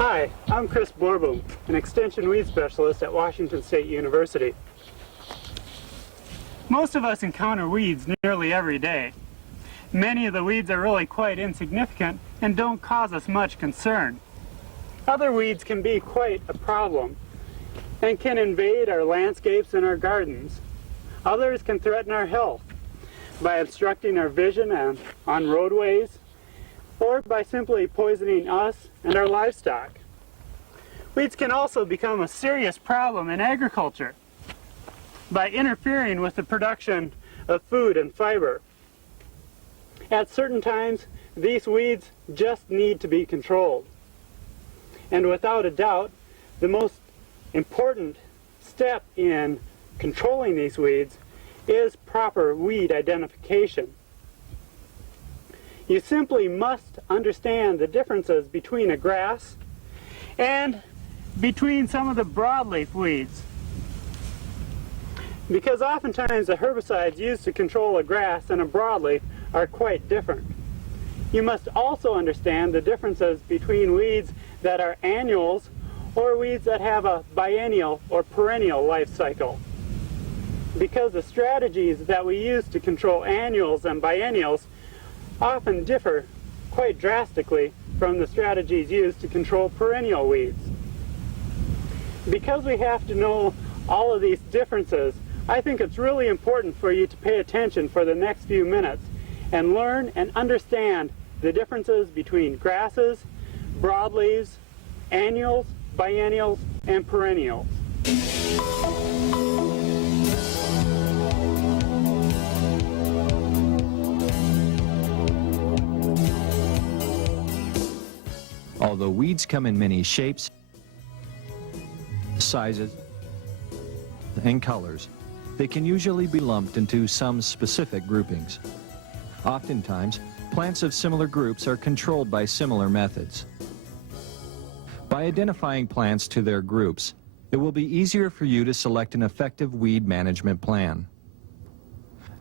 Hi, I'm Chris Borboom, an extension weed specialist at Washington State University. Most of us encounter weeds nearly every day. Many of the weeds are really quite insignificant and don't cause us much concern. Other weeds can be quite a problem and can invade our landscapes and our gardens. Others can threaten our health by obstructing our vision on roadways, or by simply poisoning us and our livestock. Weeds can also become a serious problem in agriculture by interfering with the production of food and fiber. At certain times, these weeds just need to be controlled. And without a doubt, the most important step in controlling these weeds is proper weed identification. You simply must understand the differences between a grass and between some of the broadleaf weeds. Because oftentimes the herbicides used to control a grass and a broadleaf are quite different. You must also understand the differences between weeds that are annuals or weeds that have a biennial or perennial life cycle. Because the strategies that we use to control annuals and biennials often differ quite drastically from the strategies used to control perennial weeds. Because we have to know all of these differences, I think it's really important for you to pay attention for the next few minutes and learn and understand the differences between grasses, broadleaves, annuals, biennials, and perennials. Although weeds come in many shapes, sizes, and colors, they can usually be lumped into some specific groupings. Oftentimes, plants of similar groups are controlled by similar methods. By identifying plants to their groups, it will be easier for you to select an effective weed management plan.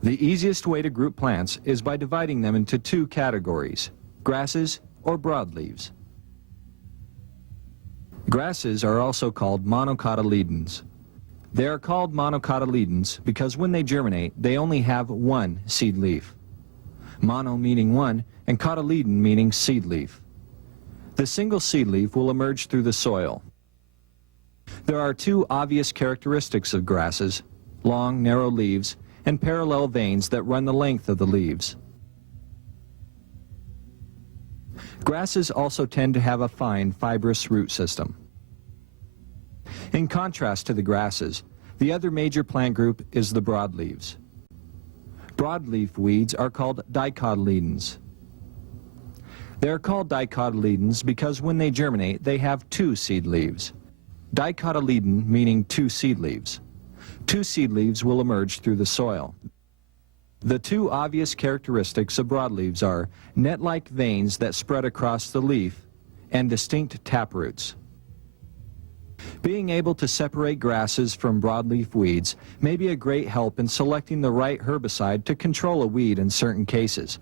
The easiest way to group plants is by dividing them into two categories, grasses or broadleaves. Grasses are also called monocotyledons. They are called monocotyledons because when they germinate, they only have one seed leaf. Mono meaning one, and cotyledon meaning seed leaf. The single seed leaf will emerge through the soil. There are two obvious characteristics of grasses: long, narrow leaves and parallel veins that run the length of the leaves. Grasses also tend to have a fine, fibrous root system. In contrast to the grasses, the other major plant group is the broadleaves. Broadleaf weeds are called dicotyledons. They are called dicotyledons because when they germinate, they have two seed leaves. Dicotyledon meaning two seed leaves. Two seed leaves will emerge through the soil. The two obvious characteristics of broadleaves are net-like veins that spread across the leaf and distinct taproots. Being able to separate grasses from broadleaf weeds may be a great help in selecting the right herbicide to control a weed in certain cases.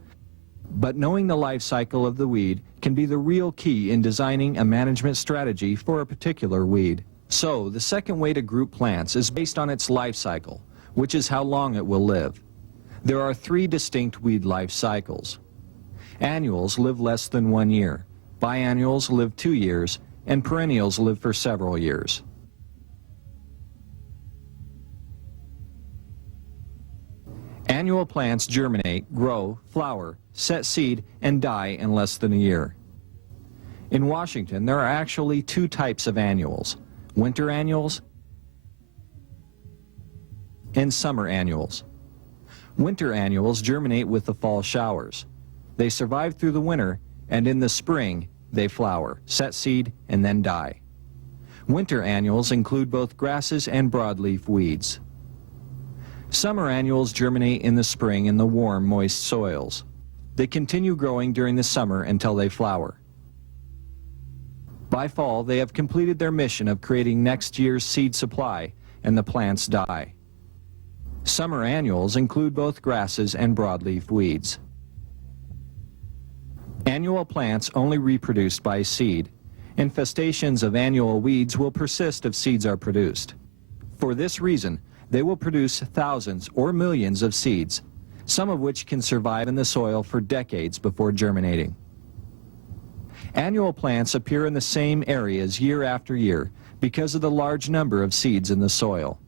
But knowing the life cycle of the weed can be the real key in designing a management strategy for a particular weed. So, the second way to group plants is based on its life cycle, which is how long it will live. There are three distinct weed life cycles. Annuals live less than 1 year, biennials live 2 years, and perennials live for several years. Annual plants germinate, grow, flower, set seed, and die in less than a year. In Washington, there are actually two types of annuals: winter annuals and summer annuals. Winter annuals germinate with the fall showers. They survive through the winter, and in the spring, they flower, set seed, and then die. Winter annuals include both grasses and broadleaf weeds. Summer annuals germinate in the spring in the warm, moist soils. They continue growing during the summer until they flower. By fall, they have completed their mission of creating next year's seed supply, and the plants die. Summer annuals include both grasses and broadleaf weeds. Annual plants only reproduce by seed, Infestations of annual weeds will persist if seeds are produced. For this reason, they will produce thousands or millions of seeds, some of which can survive in the soil for decades before germinating. Annual plants appear in the same areas year after year because of the large number of seeds in the soil.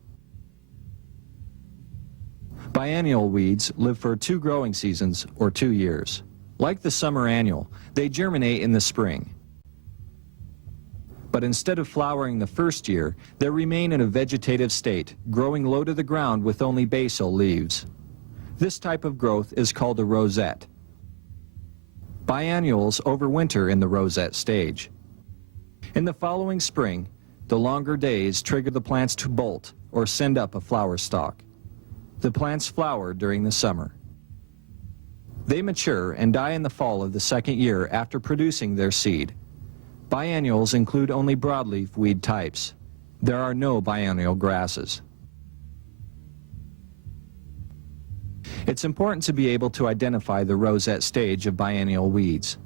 Biennial weeds live for 2 growing seasons or 2 years. Like the summer annual, they germinate in the spring. But instead of flowering the first year, they remain in a vegetative state, growing low to the ground with only basal leaves. This type of growth is called a rosette. Biennials overwinter in the rosette stage. In the following spring, the longer days trigger the plants to bolt or send up a flower stalk. The plants flower during the summer. They mature and die in the fall of the second year after producing their seed. Biennials include only broadleaf weed types. There are no biennial grasses. It's important to be able to identify the rosette stage of biennial weeds.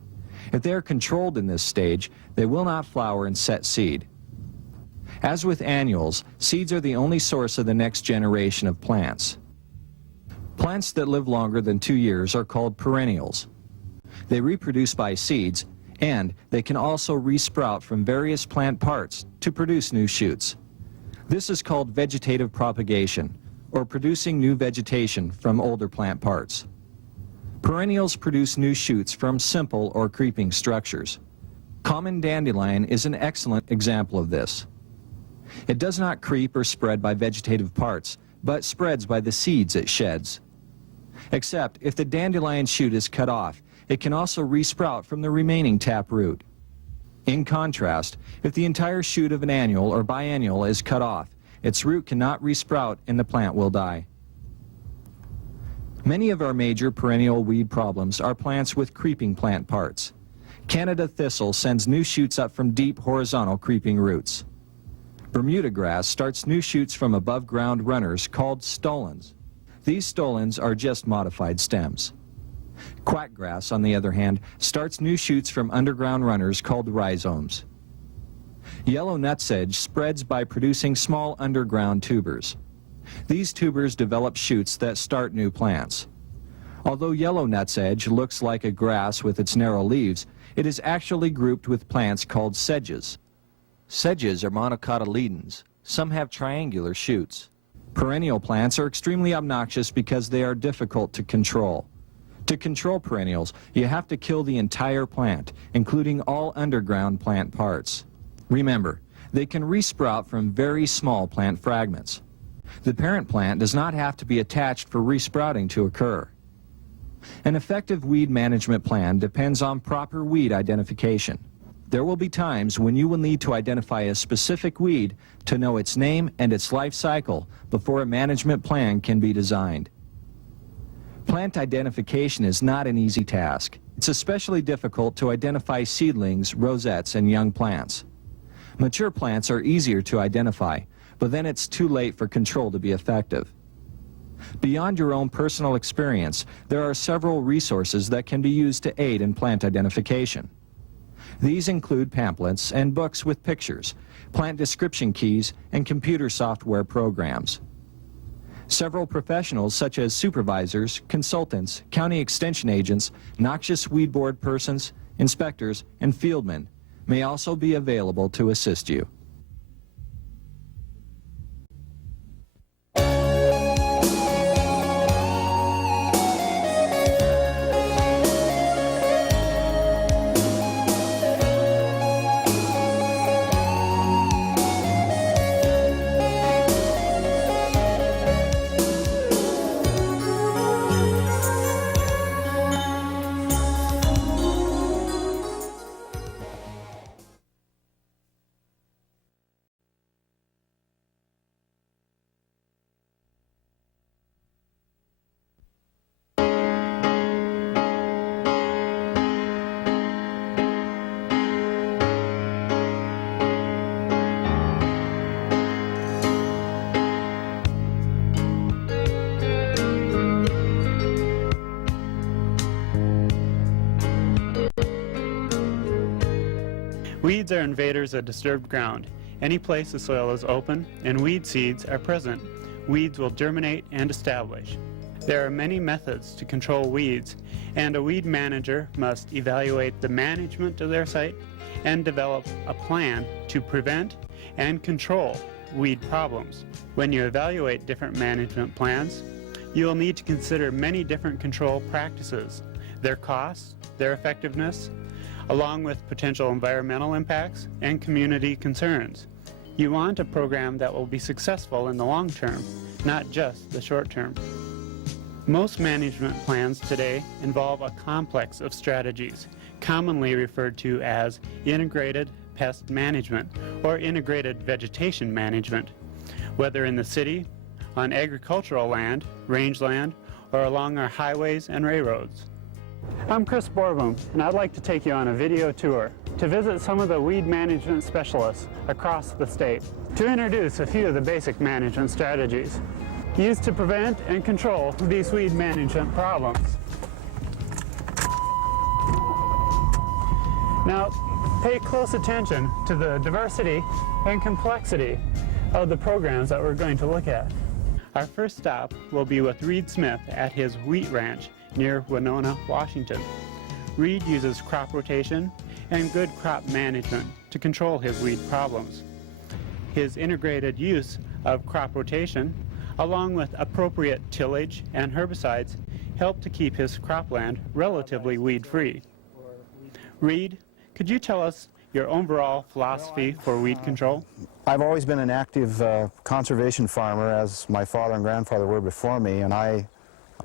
If they are controlled in this stage, they will not flower and set seed. As with annuals, seeds are the only source of the next generation of plants. Plants that live longer than 2 years are called perennials. They reproduce by seeds, and they can also resprout from various plant parts to produce new shoots. This is called vegetative propagation, or producing new vegetation from older plant parts. Perennials produce new shoots from simple or creeping structures. Common dandelion is an excellent example of this. It does not creep or spread by vegetative parts, but spreads by the seeds it sheds. Except if the dandelion shoot is cut off, it can also resprout from the remaining taproot. In contrast, if the entire shoot of an annual or biennial is cut off, its root cannot resprout and the plant will die. Many of our major perennial weed problems are plants with creeping plant parts. Canada thistle sends new shoots up from deep horizontal creeping roots. Bermuda grass starts new shoots from above ground runners called stolons. These stolons are just modified stems. Quackgrass, on the other hand, starts new shoots from underground runners called rhizomes. Yellow nutsedge spreads by producing small underground tubers. These tubers develop shoots that start new plants. Although yellow nutsedge looks like a grass with its narrow leaves, it is actually grouped with plants called sedges. Sedges are monocotyledons. Some have triangular shoots. Perennial plants are extremely obnoxious because they are difficult to control. To control perennials, you have to kill the entire plant, including all underground plant parts. Remember, they can resprout from very small plant fragments. The parent plant does not have to be attached for resprouting to occur. An effective weed management plan depends on proper weed identification. There will be times when you will need to identify a specific weed to know its name and its life cycle before a management plan can be designed. Plant identification is not an easy task. It's especially difficult to identify seedlings, rosettes, and young plants. Mature plants are easier to identify, but then it's too late for control to be effective. Beyond your own personal experience, there are several resources that can be used to aid in plant identification. These include pamphlets and books with pictures, plant description keys, and computer software programs. Several professionals such as supervisors, consultants, county extension agents, noxious weed board persons, inspectors, and fieldmen may also be available to assist you. Weeds are invaders of disturbed ground. Any place the soil is open and weed seeds are present, weeds will germinate and establish. There are many methods to control weeds, and a weed manager must evaluate the management of their site and develop a plan to prevent and control weed problems. When you evaluate different management plans, you will need to consider many different control practices, their costs, their effectiveness, along with potential environmental impacts and community concerns. You want a program that will be successful in the long term, not just the short term. Most management plans today involve a complex of strategies, commonly referred to as integrated pest management or integrated vegetation management, whether in the city, on agricultural land, rangeland, or along our highways and railroads. I'm Chris Borboom, and I'd like to take you on a video tour to visit some of the weed management specialists across the state to introduce a few of the basic management strategies used to prevent and control these weed management problems. Now, pay close attention to the diversity and complexity of the programs that we're going to look at. Our first stop will be with Reed Smith at his wheat ranch near Winona, Washington. Reed uses crop rotation and good crop management to control his weed problems. His integrated use of crop rotation, along with appropriate tillage and herbicides, help to keep his cropland relatively weed-free. Reed, could you tell us your overall philosophy for weed control? I've always been an active conservation farmer, as my father and grandfather were before me, and I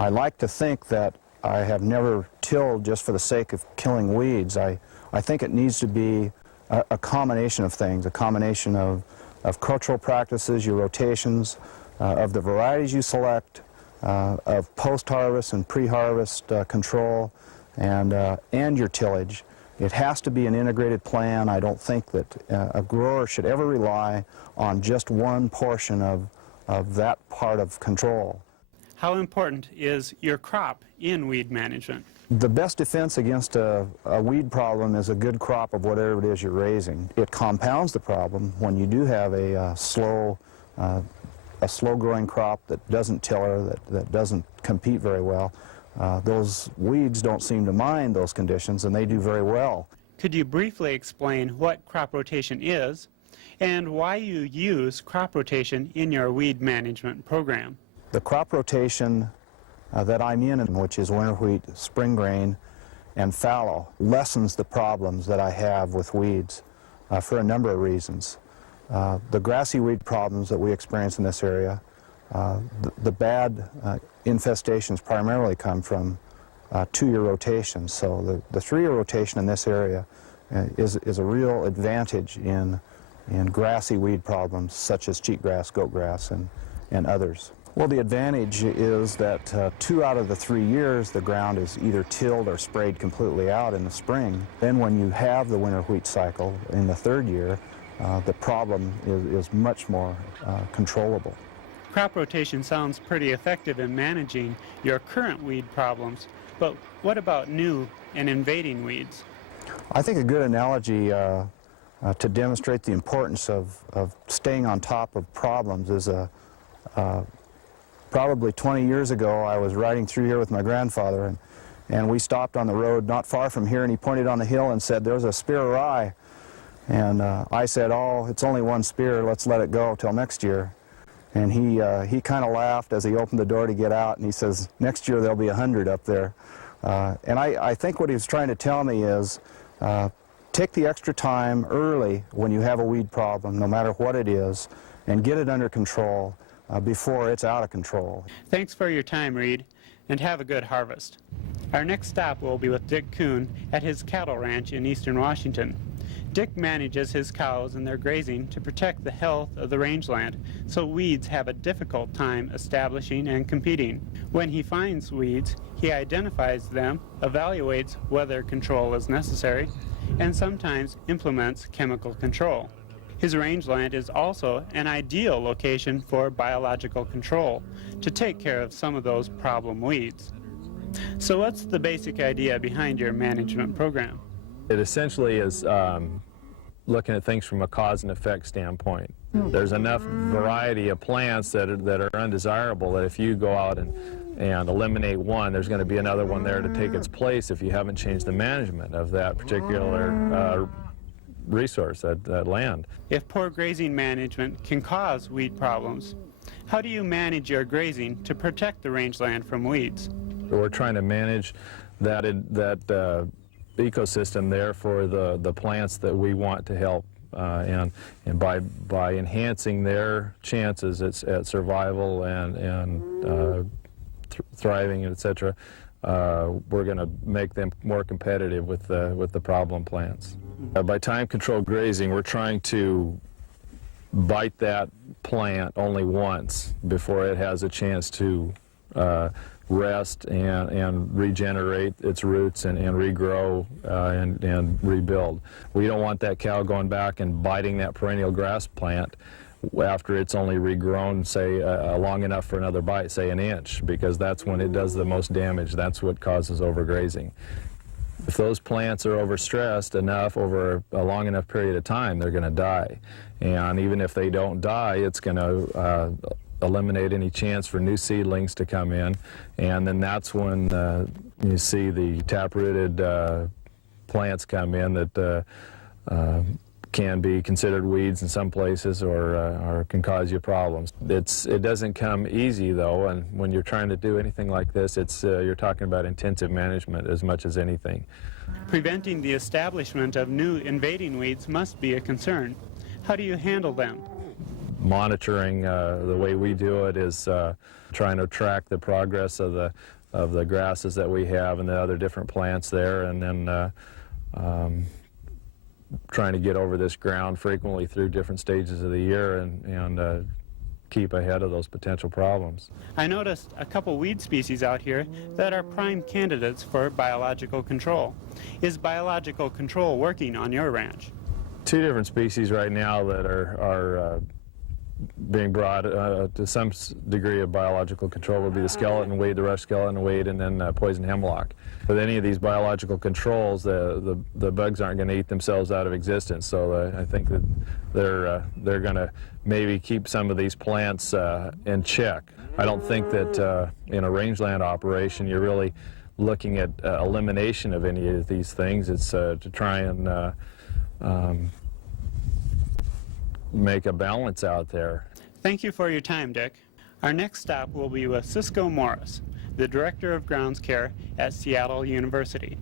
like to think that I have never tilled just for the sake of killing weeds. I think it needs to be a combination of things, a combination of cultural practices, your rotations, of the varieties you select, of post-harvest and pre-harvest control, and your tillage. It has to be an integrated plan. I don't think that a grower should ever rely on just one portion of that part of control. How important is your crop in weed management? The best defense against a weed problem is a good crop of whatever it is you're raising. It compounds the problem when you do have a slow-growing crop that doesn't tiller, that doesn't compete very well. Those weeds don't seem to mind those conditions, and they do very well. Could you briefly explain what crop rotation is and why you use crop rotation in your weed management program? The crop rotation that I'm in, which is winter wheat, spring grain, and fallow, lessens the problems that I have with weeds for a number of reasons. The grassy weed problems that we experience in this area, the bad infestations primarily come from two-year rotations. So the three-year rotation in this area is a real advantage in grassy weed problems such as cheatgrass, goatgrass, and others. Well, the advantage is that 2 out of the 3 years the ground is either tilled or sprayed completely out in the spring. Then when you have the winter wheat cycle in the 3rd year, the problem is much more controllable. Crop rotation sounds pretty effective in managing your current weed problems, but what about new and invading weeds? I think a good analogy to demonstrate the importance of staying on top of problems is probably 20 years ago I was riding through here with my grandfather, and we stopped on the road not far from here, and he pointed on the hill and said, "There's a spear of rye." And I said, "Oh, it's only one spear, let's let it go till next year." And he kind of laughed as he opened the door to get out, and he says, "Next year there'll be 100 up there." And I think what he was trying to tell me is, take the extra time early when you have a weed problem, no matter what it is, and get it under control before it's out of control. Thanks for your time, Reed, and have a good harvest. Our next stop will be with Dick Kuhn at his cattle ranch in eastern Washington. Dick manages his cows and their grazing to protect the health of the rangeland, so weeds have a difficult time establishing and competing. When he finds weeds, he identifies them, evaluates whether control is necessary, and sometimes implements chemical control. His rangeland is also an ideal location for biological control to take care of some of those problem weeds. So what's the basic idea behind your management program? It essentially is looking at things from a cause and effect standpoint. There's enough variety of plants that are undesirable that if you go out and eliminate one, there's going to be another one there to take its place if you haven't changed the management of that particular resource, that land. If poor grazing management can cause weed problems, how do you manage your grazing to protect the rangeland from weeds? We're trying to manage that ecosystem there for the plants that we want to help, and by enhancing their chances at survival and thriving, etc., we're going to make them more competitive with the problem plants. By time-controlled grazing, we're trying to bite that plant only once before it has a chance to rest and regenerate its roots and regrow and rebuild. We don't want that cow going back and biting that perennial grass plant after it's only regrown, say, long enough for another bite, say an inch, because that's when it does the most damage. That's what causes overgrazing. If those plants are overstressed enough over a long enough period of time, they're going to die. And even if they don't die, it's going to eliminate any chance for new seedlings to come in, and then that's when you see the taprooted plants come in that can be considered weeds in some places or can cause you problems. It doesn't come easy though, and when you're trying to do anything like this, you're talking about intensive management as much as anything. Preventing the establishment of new invading weeds must be a concern. How do you handle them? Monitoring, the way we do it is trying to track the progress of the grasses that we have and the other different plants there, and then trying to get over this ground frequently through different stages of the year and keep ahead of those potential problems. I noticed a couple weed species out here that are prime candidates for biological control. Is biological control working on your ranch? Two different species right now that are being brought to some degree of biological control would be the skeleton weed, the rush skeleton weed, and then poison hemlock. With any of these biological controls, the bugs aren't going to eat themselves out of existence. So I think that they're going to maybe keep some of these plants in check. I don't think that in a rangeland operation you're really looking at elimination of any of these things. It's to try and make a balance out there. Thank you for your time, Dick. Our next stop will be with Cisco Morris, the Director of Grounds Care at Seattle University.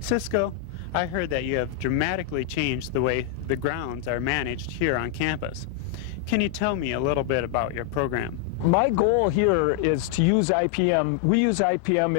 Cisco, I heard that you have dramatically changed the way the grounds are managed here on campus. Can you tell me a little bit about your program? My goal here is to use IPM. We use IPM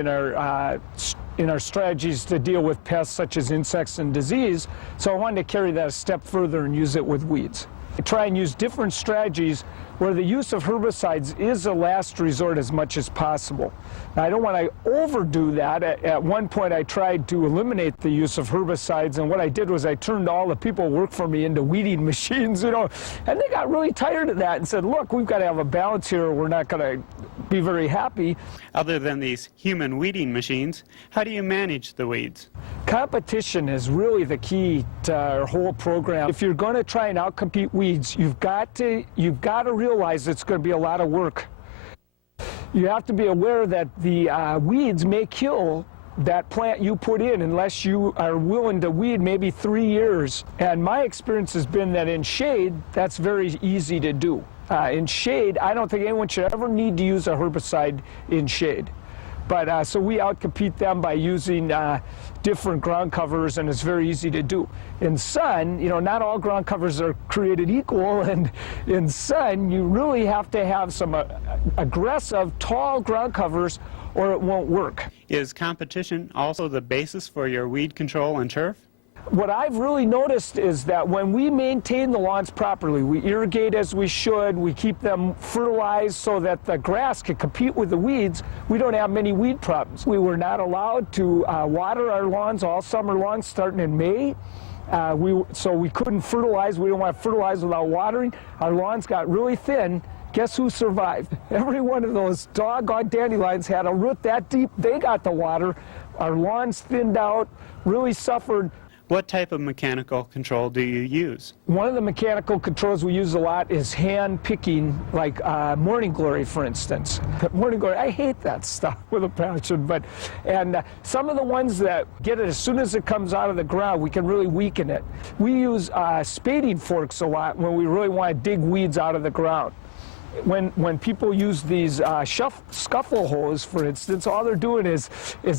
in our strategies to deal with pests such as insects and disease, so I wanted to carry that a step further and use it with weeds. I try and use different strategies where the use of herbicides is a last resort as much as possible. Now, I don't want to overdo that. At one point I tried to eliminate the use of herbicides, and what I did was I turned all the people who work for me into weeding machines, and they got really tired of that and said, look, we've got to have a balance here or we're not going to be very happy. Other than these human weeding machines, how do you manage the weeds? Competition is really the key to our whole program. If you're going to try and outcompete weeds, you've got to realize it's going to be a lot of work. You have to be aware that the weeds may kill that plant you put in unless you are willing to weed maybe 3 years. And my experience has been that in shade, that's very easy to do. In shade, I don't think anyone should ever need to use a herbicide in shade. But so we outcompete them by using different ground covers, and it's very easy to do. In sun, not all ground covers are created equal, and in sun, you really have to have some aggressive, tall ground covers, or it won't work. Is competition also the basis for your weed control and turf? What I've really noticed is that when we maintain the lawns properly, we irrigate as we should, we keep them fertilized so that the grass can compete with the weeds, we don't have many weed problems. We were not allowed to water our lawns all summer long starting in May. So we couldn't fertilize. We don't want to fertilize without watering. Our lawns got really thin. Guess who survived? Every one of those doggone dandelions had a root that deep. They got the water. Our lawns thinned out, really suffered. What type of mechanical control do you use? One of the mechanical controls we use a lot is hand picking, like morning glory, for instance. Morning glory, I hate that stuff with a passion, and some of the ones that get it as soon as it comes out of the ground, we can really weaken it. We use spading forks a lot when we really want to dig weeds out of the ground. When people use these scuffle hoes, for instance, all they're doing is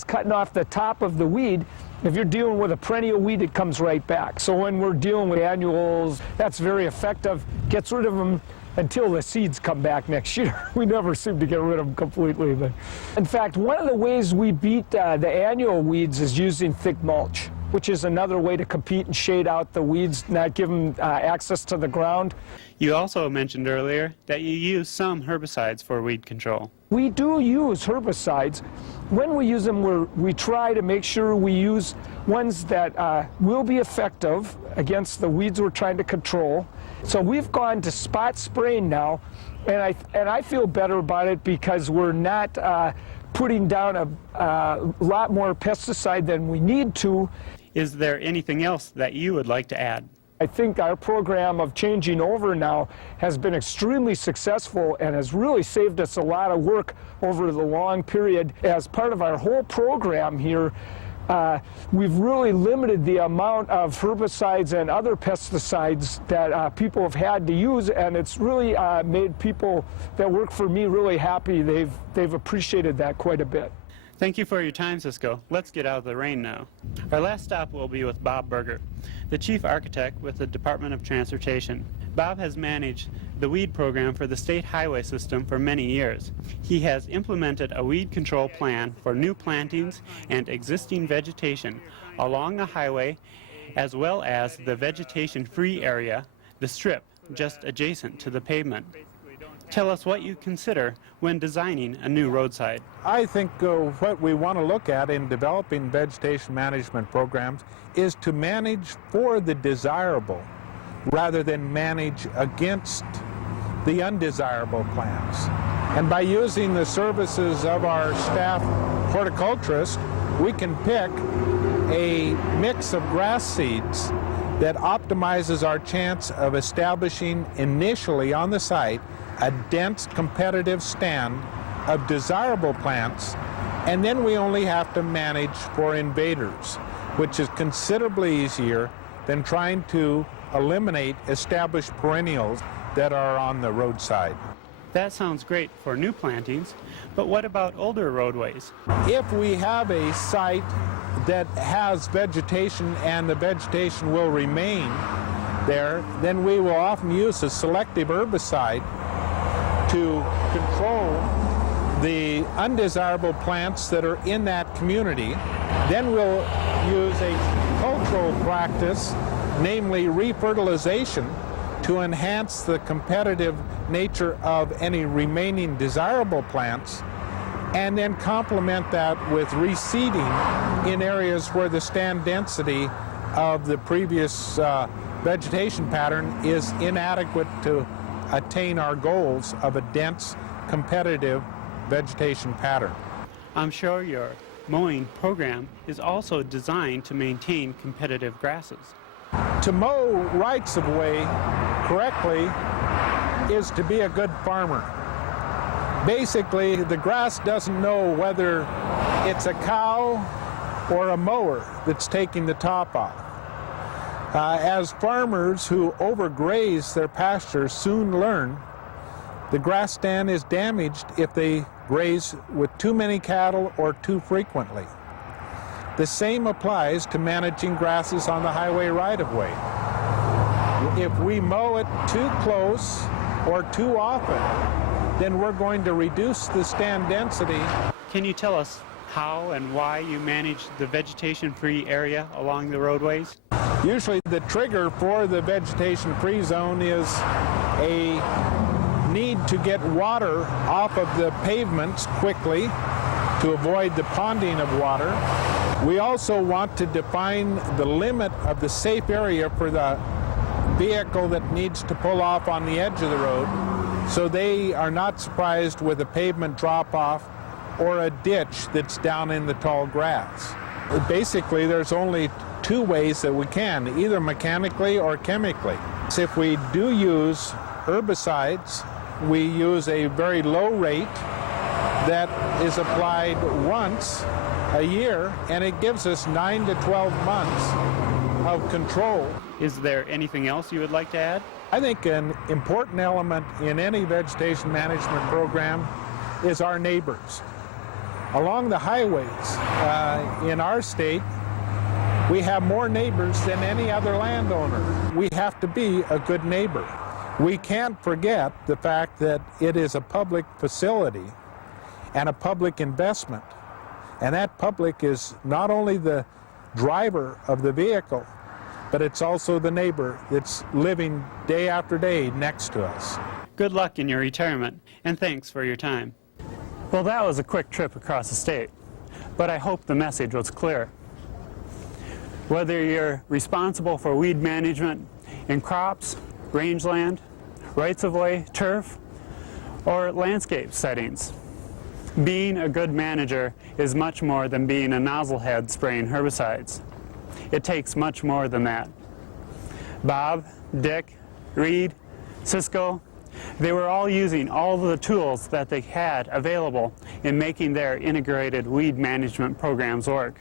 cutting off the top of the weed. If you're dealing with a perennial weed, it comes right back. So when we're dealing with annuals, that's very effective. Gets rid of them until the seeds come back next year. We never seem to get rid of them completely. But in fact, one of the ways we beat the annual weeds is using thick mulch, which is another way to compete and shade out the weeds, not give them access to the ground. You also mentioned earlier that you use some herbicides for weed control. We do use herbicides. When we use them, we try to make sure we use ones that will be effective against the weeds we're trying to control. So we've gone to spot spraying now, and I feel better about it because we're not putting down a lot more pesticide than we need to. Is there anything else that you would like to add? I think our program of changing over now has been extremely successful and has really saved us a lot of work over the long period. As part of our whole program here, we've really limited the amount of herbicides and other pesticides that people have had to use, and it's really made people that work for me really happy. They've appreciated that quite a bit. Thank you for your time, Cisco. Let's get out of the rain now. Our last stop will be with Bob Berger, the Chief Architect with the Department of Transportation. Bob has managed the weed program for the state highway system for many years. He has implemented a weed control plan for new plantings and existing vegetation along the highway, as well as the vegetation-free area, the strip, just adjacent to the pavement. Tell us what you consider when designing a new roadside. I think what we want to look at in developing vegetation management programs is to manage for the desirable rather than manage against the undesirable plants. And by using the services of our staff horticulturist, we can pick a mix of grass seeds that optimizes our chance of establishing initially on the site a dense competitive stand of desirable plants, and then we only have to manage for invaders, which is considerably easier than trying to eliminate established perennials that are on the roadside. That sounds great for new plantings, but what about older roadways? If we have a site that has vegetation and the vegetation will remain there, then we will often use a selective herbicide to control the undesirable plants that are in that community. Then we'll use a cultural practice, namely refertilization, to enhance the competitive nature of any remaining desirable plants, and then complement that with reseeding in areas where the stand density of the previous vegetation pattern is inadequate to attain our goals of a dense, competitive vegetation pattern. I'm sure your mowing program is also designed to maintain competitive grasses. To mow rights of way correctly is to be a good farmer. Basically, the grass doesn't know whether it's a cow or a mower that's taking the top off. As farmers who overgraze their pastures soon learn, the grass stand is damaged if they graze with too many cattle or too frequently. The same applies to managing grasses on the highway right-of-way. If we mow it too close or too often, then we're going to reduce the stand density. Can you tell us how and why you manage the vegetation-free area along the roadways? Usually the trigger for the vegetation-free zone is a need to get water off of the pavements quickly to avoid the ponding of water. We also want to define the limit of the safe area for the vehicle that needs to pull off on the edge of the road, so they are not surprised with a pavement drop-off or a ditch that's down in the tall grass. Basically, there's only two ways that we can, either mechanically or chemically. So if we do use herbicides, we use a very low rate that is applied once a year, and it gives us 9 to 12 months of control. Is there anything else you would like to add? I think an important element in any vegetation management program is our neighbors. Along the highways in our state, we have more neighbors than any other landowner. We have to be a good neighbor. We can't forget the fact that it is a public facility and a public investment. And that public is not only the driver of the vehicle, but it's also the neighbor that's living day after day next to us. Good luck in your retirement, and thanks for your time. Well, that was a quick trip across the state, but I hope the message was clear. Whether you're responsible for weed management in crops, rangeland, rights-of-way, turf, or landscape settings, being a good manager is much more than being a nozzlehead spraying herbicides. It takes much more than that. Bob, Dick, Reed, Cisco, they were all using all of the tools that they had available in making their integrated weed management programs work.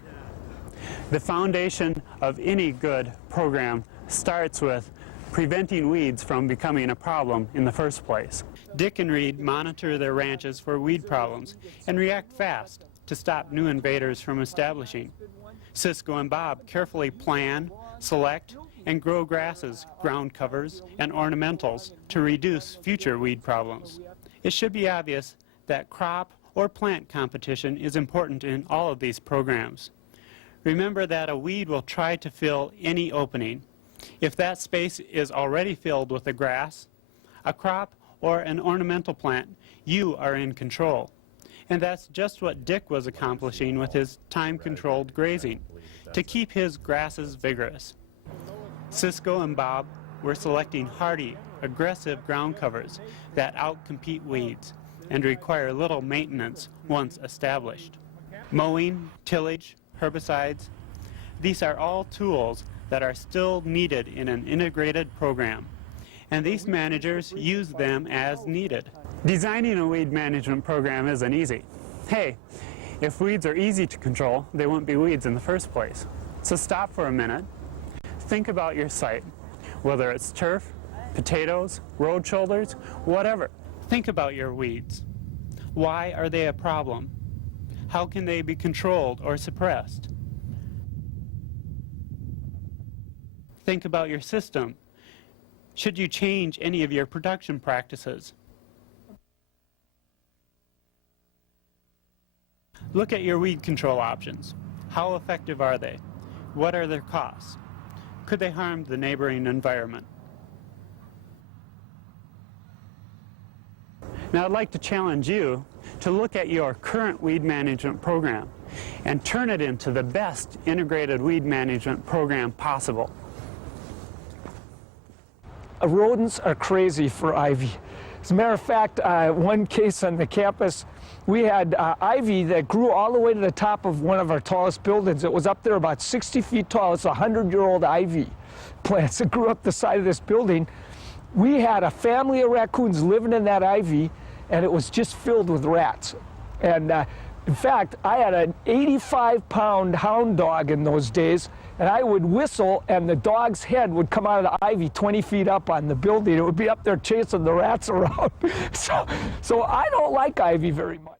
The foundation of any good program starts with preventing weeds from becoming a problem in the first place. Dick and Reed monitor their ranches for weed problems and react fast to stop new invaders from establishing. Cisco and Bob carefully plan, select, and grow grasses, ground covers, and ornamentals to reduce future weed problems. It should be obvious that crop or plant competition is important in all of these programs. Remember that a weed will try to fill any opening. If that space is already filled with a grass, a crop, or an ornamental plant, you are in control. And that's just what Dick was accomplishing with his time-controlled grazing, to keep his grasses vigorous. Cisco and Bob were selecting hardy, aggressive ground covers that outcompete weeds and require little maintenance once established. Mowing, tillage, herbicides, these are all tools that are still needed in an integrated program, and these managers use them as needed. Designing a weed management program isn't easy. Hey, if weeds are easy to control, they won't be weeds in the first place. So stop for a minute, think about your site, whether it's turf, potatoes, road shoulders, whatever. Think about your weeds. Why are they a problem? How can they be controlled or suppressed? Think about your system. Should you change any of your production practices? Look at your weed control options. How effective are they? What are their costs? Could they harm the neighboring environment? Now I'd like to challenge you to look at your current weed management program and turn it into the best integrated weed management program possible. Rodents are crazy for ivy. As a matter of fact, one case on the campus, we had ivy that grew all the way to the top of one of our tallest buildings. It was up there about 60 feet tall. It's a 100-year-old ivy plants that grew up the side of this building. We had a family of raccoons living in that ivy, and it was just filled with rats. And in fact, I had an 85-pound hound dog in those days, and I would whistle, and the dog's head would come out of the ivy 20 feet up on the building. It would be up there chasing the rats around. So I don't like ivy very much.